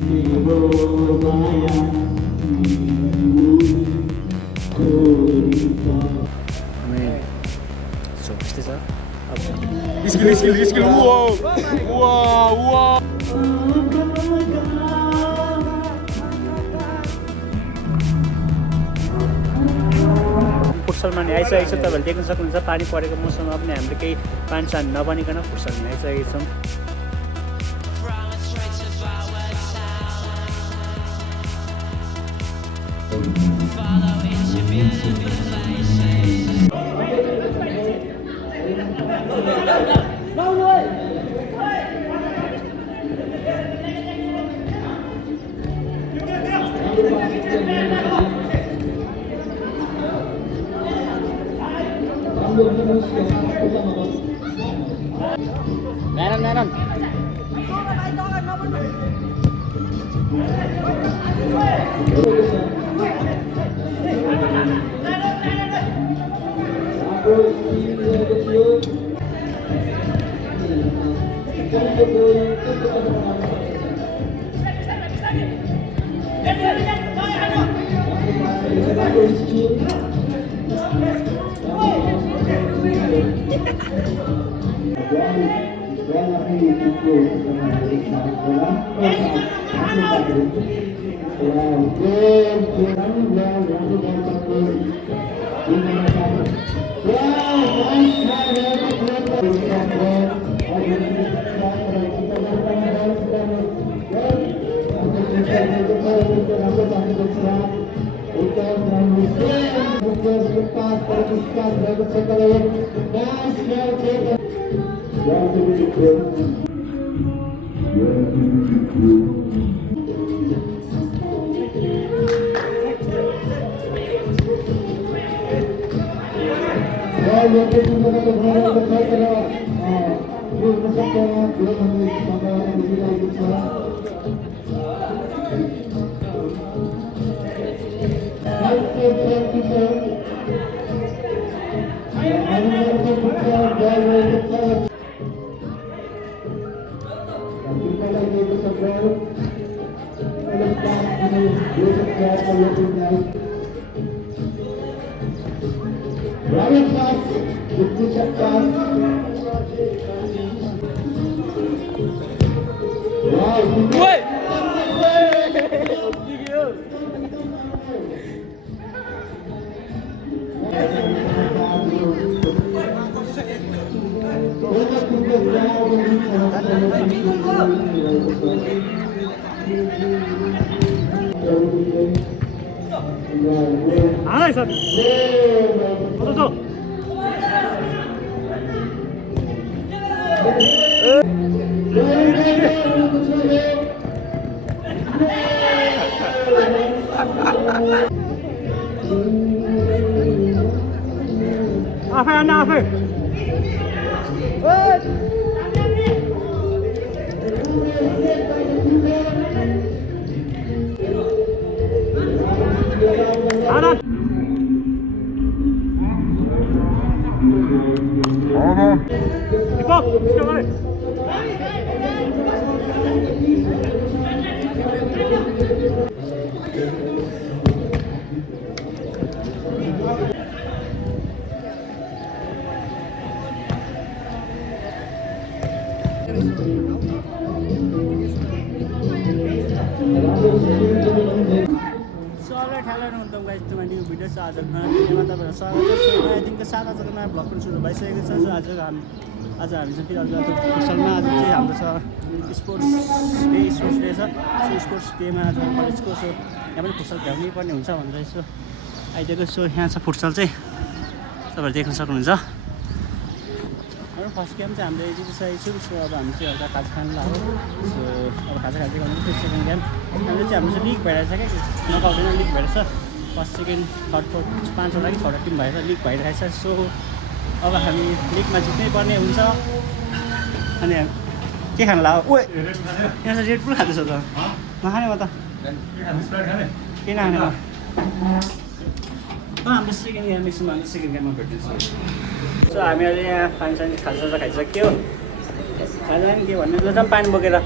Skill. Wow. फुटसलमा नि आइसकेको छ तपाईँहरूले देख्न सक्नुहुन्छ पानी परेको मौसममा पनि हामीले केही पानी सानी नबनिकन फुटसलमा आइसकेको छौँ Naran. आज हामी चाहिँ फेरि फुटसलमा आज चाहिँ हाम्रो छ स्पोर्ट्स डे छ सो स्पोर्ट्स डेमा आज कलेजको सो यहाँ पनि फुटसल भ्याउनै पर्ने हुन्छ भनेर यसो आइदिएको सो यहाँ छ फुटसल चाहिँ तपाईँहरू देख्न सक्नुहुन्छ फर्स्ट गेम चाहिँ हामीले जितिसकेको छौँ सो अब हामी चाहिँ एउटा खाजा खानु लाग्यो सो अब खाजा खाँदै गर्नु त्यो सेकेन्ड गेम हामीले चाहिँ हाम्रो चाहिँ लिग भइरहेछ क्या नकाउँदैन लिग भइरहेछ फर्स्ट सेकेन्ड थर्ड फोर्थ 5वटा कि 6वटा टिम भएर लिग भइरहेछ सो अब हामी लिगमा जित्नै पर्ने हुन्छ अनि के खानु लाग्यो यहाँ चाहिँ रेड बुल खाँदैछ त नखाने म त के नखाने म हाम्रो सेकेन्ड गेम एकछिनमा हामी सेकेन्ड गेममा भेट्नेछौँ सो हामी अहिले यहाँ पानी सानी खाजा खाइसक्यो खाजा पनि के भन्नु जता पनि पानी बोकेर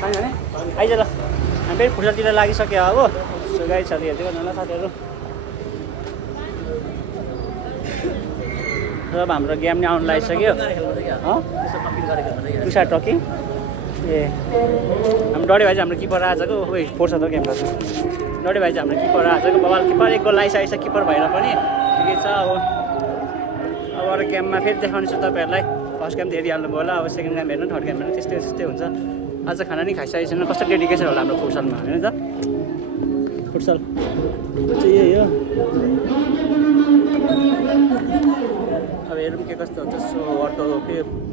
छैन भने आइज ल हामी फेरि फुटबलतिर लागिसक्यो अब सो गाइस हेर्दै गर्नु होला साथीहरू अब हाम्रो गेम नै आउनु लागिसक्यो टुसा टकिङ ए हाम्रो डढी भाइ चाहिँ हाम्रो किपर आजको खोइ फोर्स त गेम गर्छ डढी भाइ चाहिँ हाम्रो किपर आजको बबाल किपर एक गोल लगाइसकेको छ किपर भएर पनि ठिकै छ अब अरू गेममा फेरि देखाउने छु तपाईँहरूलाई फर्स्ट गेम त हेरिहाल्नुभयो होला अब सेकेन्ड गेम हेर्नु थर्ड गेम हेर्नु त्यस्तै हुन्छ आज खाना नि खाइसकेको छैन कस्तो डेडिकेसन होला हाम्रो फुटसलमा होइन त फुटसल चाहिँ यही हो अब हेरौँ के कस्तो हुन्छ सो अर्को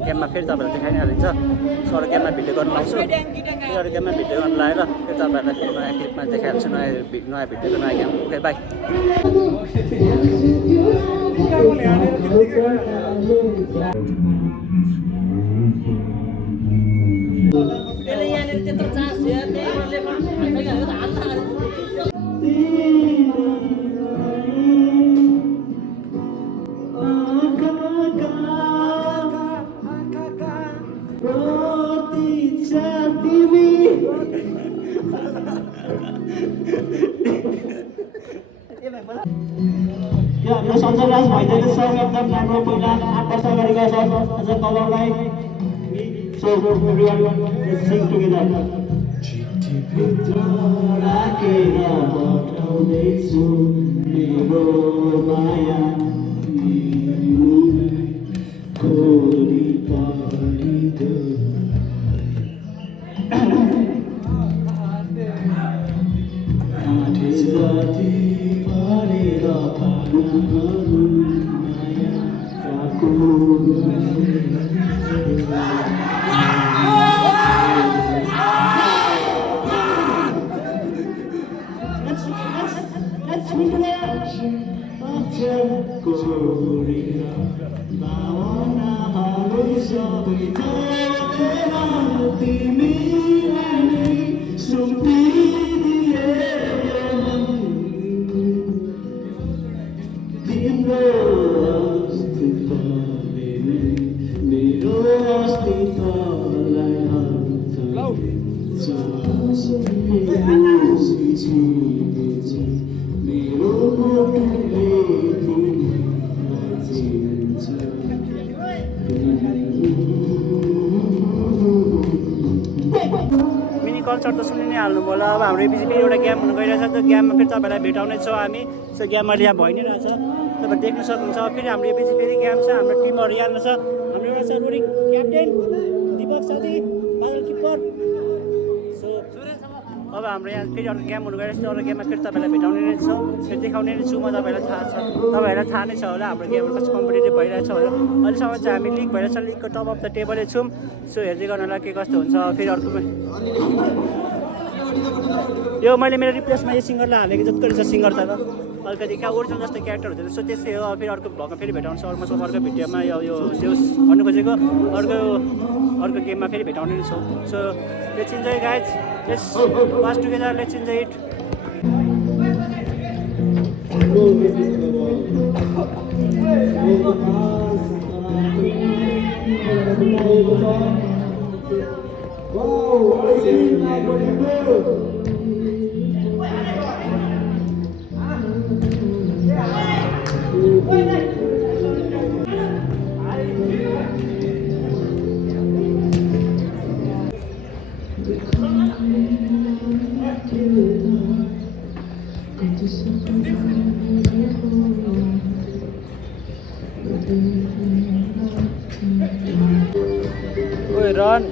गेममा फेरि तपाईँहरूलाई देखाइ नै हालिन्छ सो अरू गेममा भिडियो गर्नु लाउँछु फेरि अरू गेममा भिडियो गर्नु लगाएर फेरि तपाईँहरूलाई फेरि नयाँ क्लिपमा देखाइहाल्छु नयाँ भिडियोको नयाँ गेम ओके बाई हाम्रो सञ्चालन भइदिएको छ एकदम राम्रो पहिला 8 वर्ष अगाडिका छ अझ कलरलाई so everyone let's sing together राखेर पठाउँदैछु मेरो माया खोली परिदेऊ मिनी कल्चर त सुनि नै हाल्नु होला अब हाम्रो एपिसी फेरि एउटा गेम हुनु गइरहेछ त्यो गेममा फेरि तपाईँलाई भेटाउने छौँ हामी सो गेममा यहाँ भइ नै रहेछ तपाईँ देख्न सक्नुहुन्छ फेरि हाम्रो एपिसी फेरि गेम छ हाम्रो टिमहरू यहाँमा छ हाम्रो एउटा छ रोडिङ क्याप्टेन दिपक साथी बादल किपर सो अब हाम्रो यहाँ फेरि अर्को गेम हुनु गइरहेछ अरू गेममा फेरि तपाईँलाई भेटाउने नै छौँ फेरि देखाउने नै छु म तपाईँहरूलाई थाहा छ तपाईँहरूलाई थाहा नै छ होला हाम्रो गेमहरू कस्तो कम्पिटेटिभ भइरहेछ भनेर अहिलेसम्म चाहिँ हामी लिग भइरहेछ लिगको टप अफ द टेबलै छौँ सो हेर्दै गर्नुलाई के कस्तो हुन्छ फेरि अर्को यो मैले मेरो रिप्लेसमा यो सिङ्गरलाई हालेको जति रहेछ सिङ्गर त अलिकति कहाँ ओरिजिनल जस्तो क्यारेक्टर हुँदैन सो त्यस्तै हो फेरि अर्को भएकोमा फेरि भेटाउँछ मतलब अर्को भिडियोमा यो जेउस भन्नु खोजेको अर्को गेममा फेरि भेटाउने नै छौँ so let's enjoy guys let's watch together let's enjoy it Oi, Ron.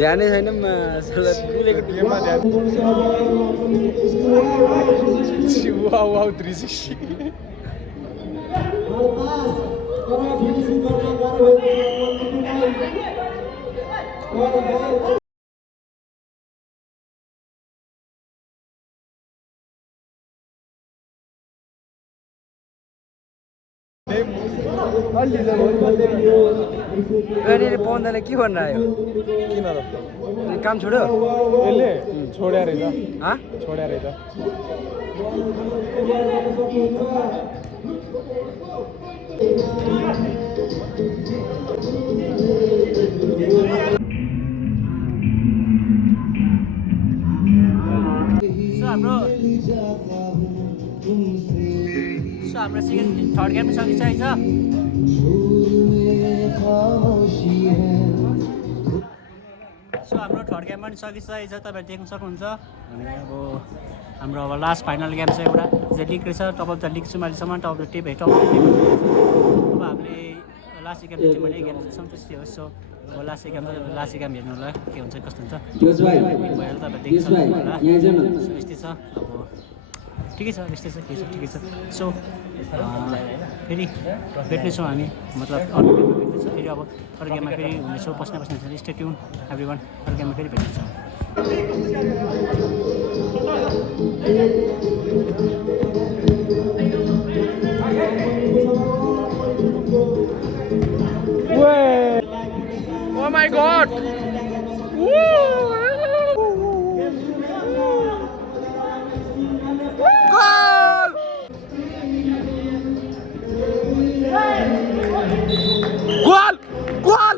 ध्यानै छैन कुलेको टिममा ध्यान वाउ 360 यहाँनिर पवनदाले के भन्न आयो किन र काम छोड्यो यसले छोड्या रहेछ हाँ छोड्या रहेछ हाम्रो सेकेन्ड थर्ड गेम सकिसकेको छ सो हाम्रो थर्ड गेम पनि सकिसकेको छ तपाईँहरू देख्न सक्नुहुन्छ अनि अब हाम्रो अब लास्ट फाइनल गेम छ एउटा जे लिग रहेछ टप अफ द लिग छु अहिलेसम्म top of the team top of the team अब हामीले लास्ट गेम चाहिँ मैले गेम सन्तुष्टि होस् सो अब लास्ट गेम हेर्नु होला के हुन्छ कस्तो हुन्छ भएर तपाईँ देख्न सक्नुहुन्छ होला सो यस्तै छ अब ठिकै छ यस्तै छ के छ ठिकै छ सो फेरि भेट्नेछौँ हामी मतलब अर्को गेममा भेट्नेछौँ फेरि अब अरू गेममा फेरि हुनेछौँ बस्ने स्टे ट्युन एभ्रिवान अरू गेममा फेरि भेट्नेछौँ Oh my god! Goal! Goal!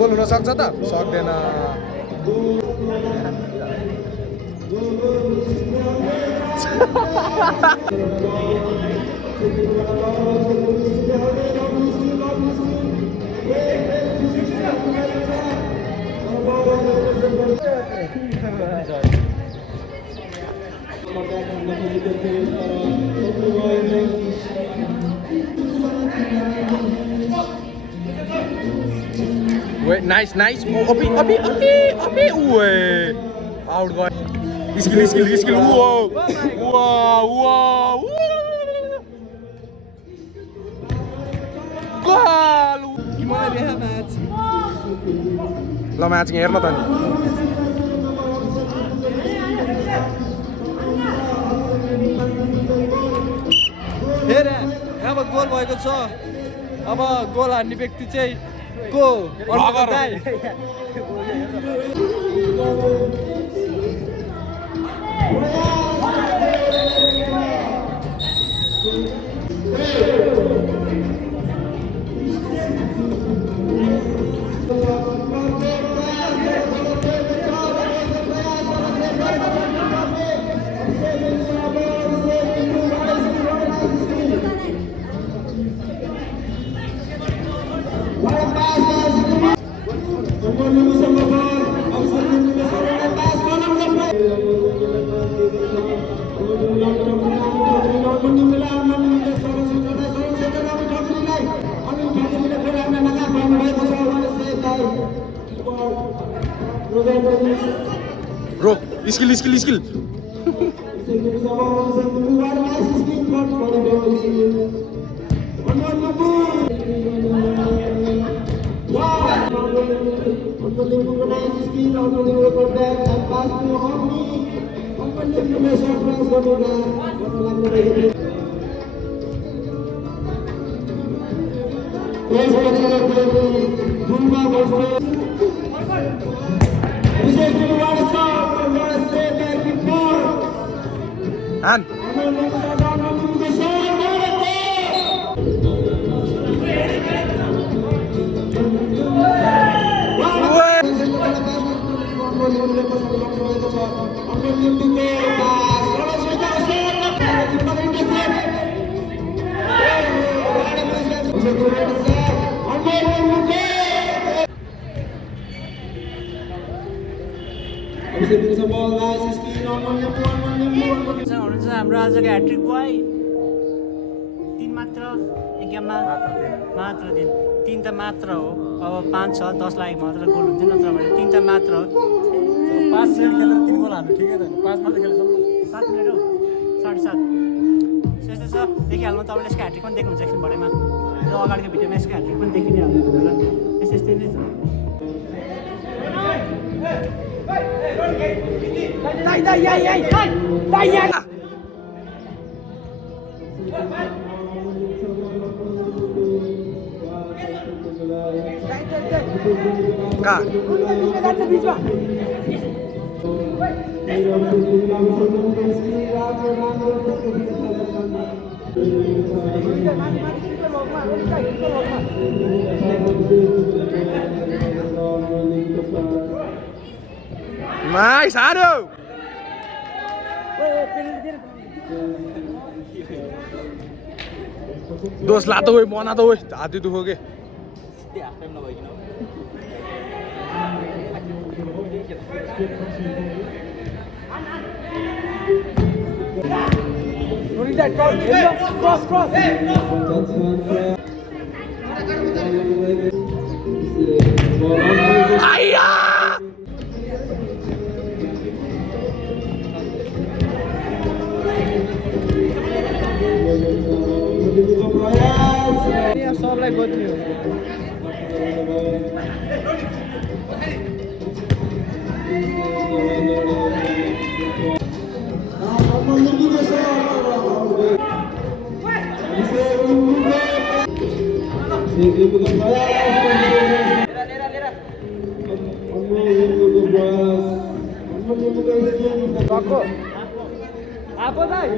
Goal हुन सक्छ त सक्दैन Wait, nice. Opi. Wait. Out guy. Skill. Wow. Goal! ल म्याच हेर्न त नि हेरे अब गोल भएको छ अब गोल हान्ने व्यक्ति चाहिँ को Bro, skill. And हुनुहुन्छ हाम्रो आजको ह्याट्रिक बोय 3 मात्र एक गेममा मात्र 3 त मात्र हो अब 5 6 10 लाख मात्र गोल हुन्छ नत्र भने 3 त मात्र हो 5 मिनेट खेलेर 3 गोल हाल्नु ठिकै रहेछ 5 मात्र खेलेसम्म 7 मिनेट हो 7.5 त्यस्तै छ देखिहाल्नु तपाईँले यसको ह्याट्रिक पनि देख्नुहुन्छ एकछिन भरेमा र अगाडिको भिडियोमा यसको ह्याट्रिक पनि देखि नै हाल्नु होला यस्तै नै छ कहाँ Nice, Ado! दोस्त लातो हुए बना तो हुए आदि दुखोगे cross आया सबलाई गोत्रियो आको भाइ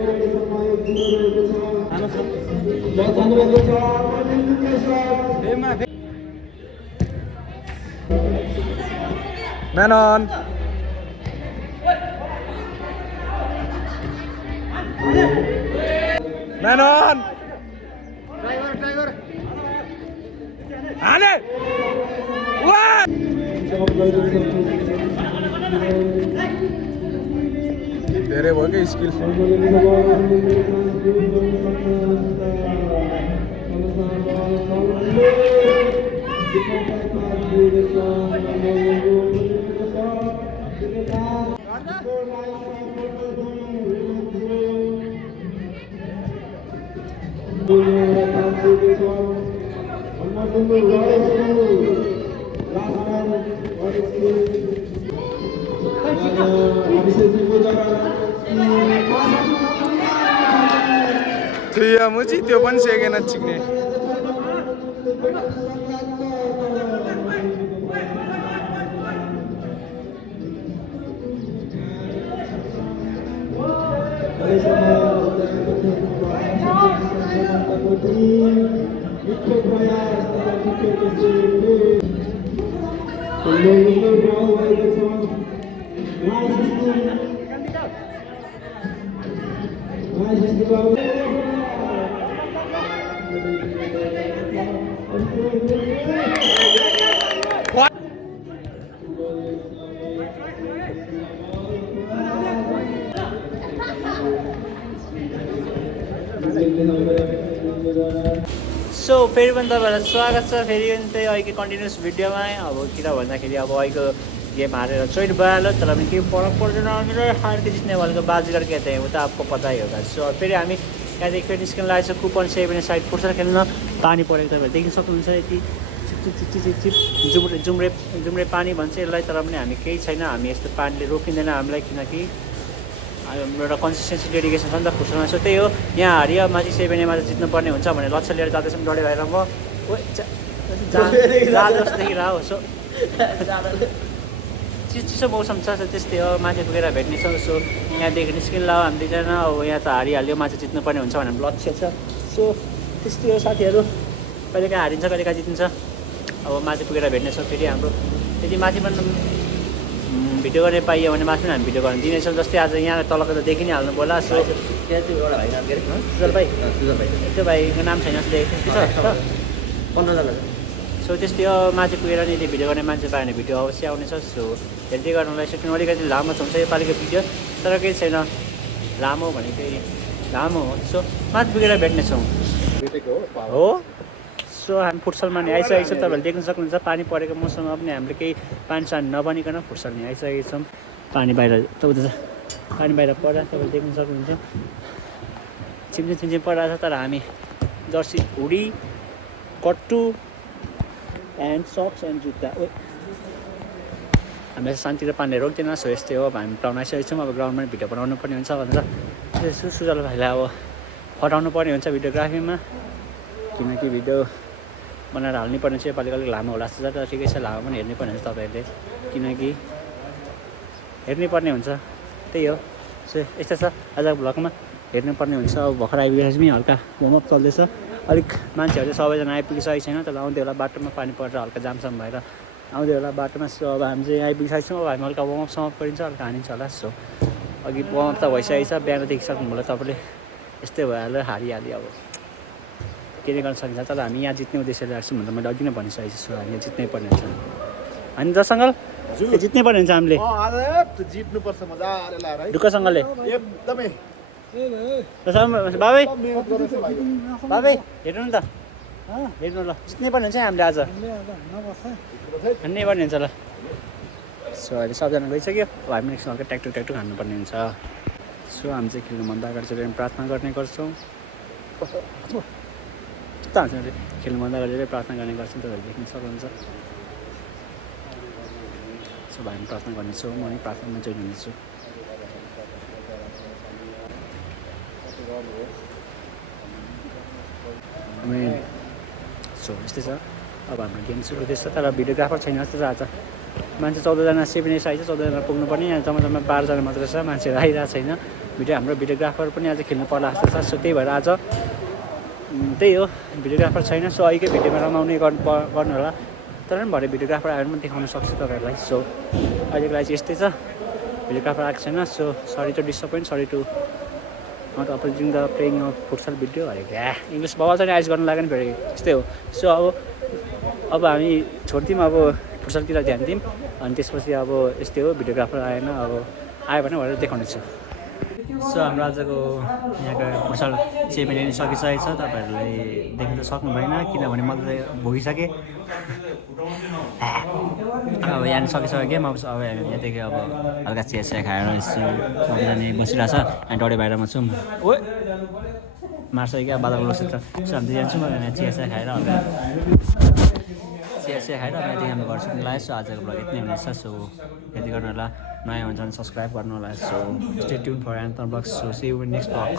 Man on. Man on. Driver Ale! What? धेरै भयो क्या स्किल थियो मुची त्यो पनि सेकेन्ड छिक्ने सो फेरि पनि तपाईँहरूलाई स्वागत छ फेरि पनि त्यही अहिलेको कन्टिन्युस भिडियोमा अब किन भन्दाखेरि अब अहिलेको गेम हारेर चोइट भइहाल्यो तर पनि केही फरक पर्दैन हामीले हारको जित्ने वालेको बाजीगर कहते हैं वो त आपको पता ही होगा सो फेरि हामी त्यहाँदेखि फेरि निस्किन लागेको छ कुपन सेभेन साइड फुर्सद खेल्न पानी परेको तपाईँहरू देख्न सक्नुहुन्छ यति चिप जुम्रे पानी भन्छ यसलाई तर पनि हामी केही छैन हामी यस्तो पानीले रोकिँदैन हामीलाई किनकि एउटा कन्सिस्टेन्सी डेडिकेसन छ नि त फुर्सदमा सो त्यही हो यहाँ हारियो माथि सेभेनमा चाहिँ जित्नुपर्ने हुन्छ भनेर लक्ष्य लिएर जाँदैछौँ डढे भएर म जस्तो देखिरहेको हो सो चिसो मौसम छ सो त्यस्तै हो माथि पुगेर भेट्नेछौँ सो यहाँदेखि निस्किन लगाऊ हामी दुईजना अब यहाँ त हारिहाल्यो माथि जित्नुपर्ने हुन्छ भनेर लक्ष्य छ सो त्यस्तै हो साथीहरू कहिलेकाहीँ हारिन्छ कहिलेकाहीँ जितिन्छ अब माथि पुगेर भेट्नेछौँ फेरि हाम्रो त्यति माथि पनि भिडियो गर्ने पाइयो भने माथि पनि हामी भिडियो गर्न दिनेछौँ जस्तै आज यहाँ तलको त देखि नै हाल्नु होला सो सुजल भाइ त्यो भाइको नाम छैन सो त्यस्तै हो माथि पुगेर नि यदि भिडियो गर्ने मान्छे पायो भने भिडियो अवश्य आउनेछ सो हेर्दै गर्नलाई सक्नु अलिकति लामो हुन्छ योपालिको भिडियो तर केही छैन लामो भनेकै लामो हो सो माथि पुगेर भेट्नेछौँ हो सो हामी फुटसलमा नि आइसकेको छौँ तपाईँहरूले देख्न सक्नुहुन्छ पानी परेको मौसममा पनि हामीले केही पानी सानी नबनिकन फुटसल नि आइसकेको छौँ पानी बाहिर त उता पानी बाहिर परिरहेको तपाईँले देख्न सक्नुहुन्छ छिमछिम परिरहेको छ तर हामी जर्सी हुडी कट्टु एन्ड सक्स एन्ड जुत्ता हामीलाई शान्ति र पानीले रोक्दैन सो यस्तै हो अब हामी ग्राउन्ड आइसकेको छौँ अब ग्राउन्डमा भिडियो बनाउनु पर्ने हुन्छ भनेर सुजल भाइलाई अब हटाउनु पर्ने हुन्छ भिडियोग्राफीमा किनकि भिडियो बनाएर हाल्नै पर्ने चाहिँ योपालि अलिक लामो होला जस्तो छ तर ठिकै छ लामो पनि हेर्नै पर्ने हुन्छ तपाईँहरूले किनकि हेर्नै पर्ने हुन्छ त्यही हो सो यस्तो छ आजको भ्लगमा हेर्नुपर्ने हुन्छ अब भर्खर आइपुगेपछि पनि हल्का वार्मअप चल्दैछ अलिक मान्छेहरू चाहिँ सबैजना आइपुगिसकेको छैन तर आउँदै होला बाटोमा पानी परेर हल्का जामसाम भएर आउँदै होला बाटोमा सो अब हामी चाहिँ आइपुगिसकेको छौँ अब हामी हल्का वार्मअप समअप गरिन्छ हल्का हानिन्छ होला सो अघि वार्मअप त भइसकेको छ बिहान देखिसक्नु होला तपाईँले यस्तै भइहाल्यो हारिहाल्यो अब के गर्न सकिन्छ तर हामी यहाँ जित्ने उद्देश्य राख्छौँ भनेर मैले अघि नै भनिसकेको छु हामी यहाँ जित्नै पर्ने हुन्छ हामी जसँगल जित्नै पर्ने हुन्छ हामीले जित्नुपर्छ मजाले लाएर है ढुक्कसँगले एकदमै बाबै बाबै हेर्नु नि त हेर्नु ल जित्नै पर्ने हुन्छ हामीले आज हान्नै पर्ने हुन्छ ल सो अहिले सबजना गइसक्यो अब हामी नेक्स्ट हल्का ट्याक्टुक हान्नुपर्ने हुन्छ सो हामी चाहिँ खेल्नुभन्दा अगाडि चाहिँ प्रार्थना गर्ने गर्छौँ खेल्नुभन्दा अगाडि प्रार्थना गर्ने गर्छौँ तपाईँहरू देख्न सक्नुहुन्छ सो हामी प्रार्थना गर्नेछौँ म पनि प्रार्थनामा जोइन हुनेछु सो यस्तै छ अब हाम्रो गेम सुरु हुँदैछ तर भिडियोग्राफर छैन जस्तो छ आज मान्छे 14जना 7 आइछ 14जना पुग्नुपर्ने यहाँ जम्मा 12जना मात्र छ मान्छेहरू आइरहेको छैन हाम्रो भिडियोग्राफर पनि आज खेल्नु पर्ला जस्तो छ सो त्यही भएर आज त्यही हो भिडियोग्राफर छैन सो अहिलेकै भिडियोमा रमाउने गर्नु होला तर पनि भरे भिडियोग्राफर आएर पनि देखाउन सक्छु तपाईँहरूलाई सो अहिलेको लागि चाहिँ यस्तै छ भिडियोग्राफर आएको छैन so sorry to disappoint sorry to not opposing the playing of futsal video अरे क्या इङ्ग्लिस बवाल चाहिँ आइज गर्नु लाग्यो नि फेरि यस्तै हो सो अब हामी छोडिदिउँ अब फुर्सदतिर ध्यान दिउँ अनि त्यसपछि अब यस्तै हो भिडियोग्राफर आएन अब आयो भने भनेर देखाउने छु सो हाम्रो आजको यहाँको फुर्सल सेमिनारी सकिसकेको छ तपाईँहरूले देख्न त सक्नु भएन किनभने मैले त भोगिसकेँ अब यहाँ सकिसक्यो गेम अब यहाँदेखि अब हल्का चिया खाएर सबैजना बसिरहेछ अनि डढे बाहिरमा छु ओ मार्छ क्या बादलसित सो हामी जान्छौँ यहाँ चिया खाएर हल्का चिया खाएर त्यहाँदेखि हाम्रो घर सुत्नु लाग्यो सो आजको ब्लग यति नै हुनेछ सो यति गर्नु होला नयाँ हुन्छ भने सब्सक्राइब गर्नु होला so stay tune for another blog so see you in next blog